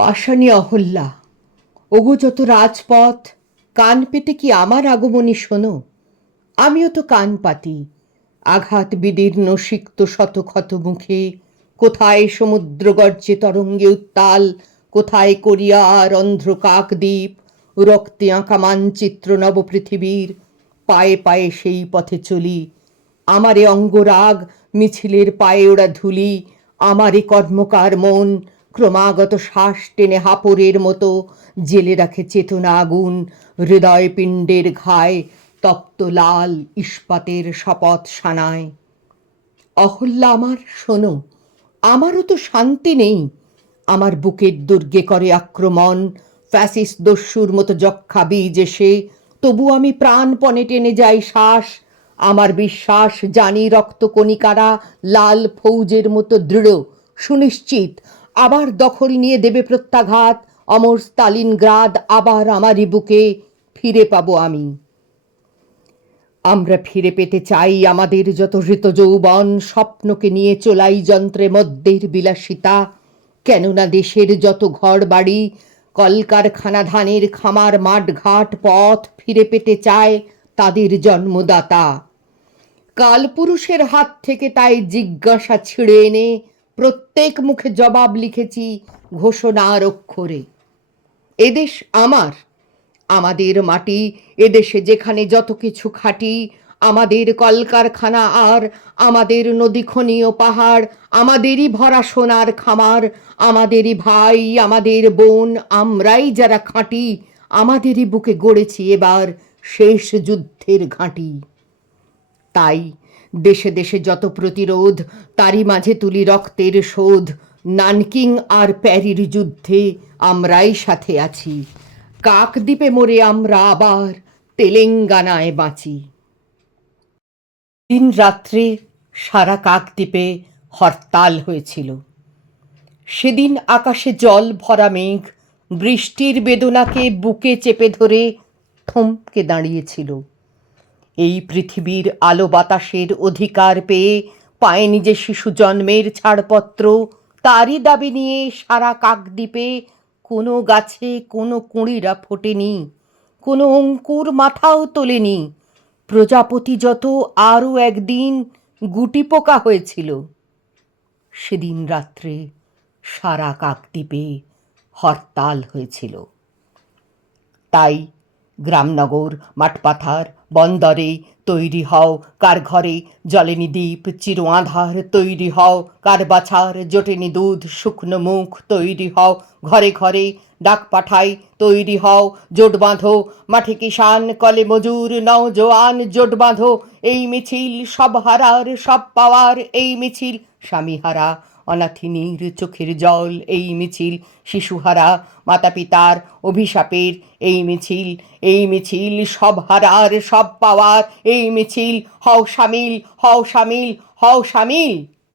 পাষাণী অহল্যা, ওগো যত রাজপথ, কান পেতে কি আমার আগমনী শোনো। আমিও তো কান পাতি, আঘাত বিদীর্ণ সিক্ত শত ক্ষত মুখে। কোথায় সমুদ্র গর্জে তরঙ্গে উত্তাল, কোথায় কোরিয়ার অন্ধ্র কাকদ্বীপ, রক্তে আঁকা মানচিত্র নব পৃথিবীর। পায়ে পায়ে সেই পথে চলি, আমারে অঙ্গরাগ মিছিলের পায়ে ওড়া ধুলি। আমারে কর্মকার মন ক্রমাগত শ্বাস টেনে হাপরের মতো জেলে রাখে চেতনা আগুন। হৃদয় পিণ্ডের ঘায় তপ্ত লাল ইস্পাতের শপথ সানায়। অহল্যা আমার, শোনো, আমারও তো শান্তি নেই। আমার বুকের দুর্গে করে আক্রমণ ফ্যাসিস্ট দস্যুর মতো যক্ষা বীজ এসে, তবু আমি প্রাণপণে টেনে যাই শ্বাস। আমার বিশ্বাস, জানি রক্ত কণিকারা লাল ফৌজের মতো দৃঢ় সুনিশ্চিত আবার দখল নিয়ে দেবে প্রত্যাঘাত। অমর স্তালিনগ্রাদ আবার আমারই বুকে ফিরে পাবো আমি। আমরা ফিরে পেতে চাই আমাদের যত হৃত যৌবন, স্বপ্নকে নিয়ে চলাই যন্ত্রে মধ্যের বিলাসিতা। কেননা দেশের যত ঘর বাড়ি, কলকারখানা, ধানের খামার, মাঠ ঘাট, পথ ফিরে পেতে চায় তাদের জন্মদাতা। কালপুরুষের হাত থেকে তাই জিজ্ঞাসা ছিঁড়ে এনে প্রত্যেক মুখে জবাব লিখেছি ঘোষণার অক্ষরে। এদেশ আমার, আমাদের মাটি, এদেশে যেখানে যত কিছু খাঁটি। আমাদের কলকারখানা আর আমাদের নদী খনি ও পাহাড়, আমাদেরই ভরা সোনার খামার। আমাদেরই ভাই, আমাদের বোন, আমরাই যারা খাঁটি। আমাদেরই বুকে গড়েছি এবার শেষ যুদ্ধের ঘাঁটি। তাই দেশে দেশে যত প্রতিরোধ, তারই মাঝে তুলি রক্তের শোধ। নানকিং আর প্যারির যুদ্ধে আমরাই সাথে আছি। কাকদ্বীপে মরে আমরা আবার তেলেঙ্গানায় বাঁচি। দিন রাত্রে সারা কাকদ্বীপে হরতাল হয়েছিল। সেদিন আকাশে জল ভরা মেঘ বৃষ্টির বেদনাকে বুকে চেপে ধরে থমকে দাঁড়িয়েছিল। এই পৃথিবীর আলো বাতাসের অধিকার পেয়ে পায়নি যে শিশু জন্মের ছাড়পত্র, তারই দাবি নিয়ে সারা কাকদ্বীপে কোনো গাছে কোনো কুঁড়িরা ফোটেনি, কোনো অঙ্কুর মাথাও তোলেনি। প্রজাপতি যত আরও একদিন গুটি পোকা হয়েছিল। সেদিন রাত্রে সারা কাকদ্বীপে হরতাল হয়েছিল। তাই গ্রামনগর, মাঠপাথার, বন্দরে তৈরি হও কার ঘরে জ্বলেনি দ্বীপ চির আঁধার। তৈরি হও কার বাছার জোটেনি দুধ শুকনো মুখ। তৈরি হও ঘরে ঘরে ডাক পাঠাই, তৈরি হও জোট বাঁধো। মাঠে কিষান, কলে মজুর, নওজোয়ান জোট বাঁধো। এই মিছিল সব হারার সব পাওয়ার, এই মিছিল স্বামীহারা অনাথিনীর চোখের জল। এই মিছিল শিশুহারা মাতা পিতার অভিশাপের। এই মিছিল, এই মিছিল সব হারার সব পাওয়ার। এই মিছিল হও সামিল, হও সামিল, হও সামিল।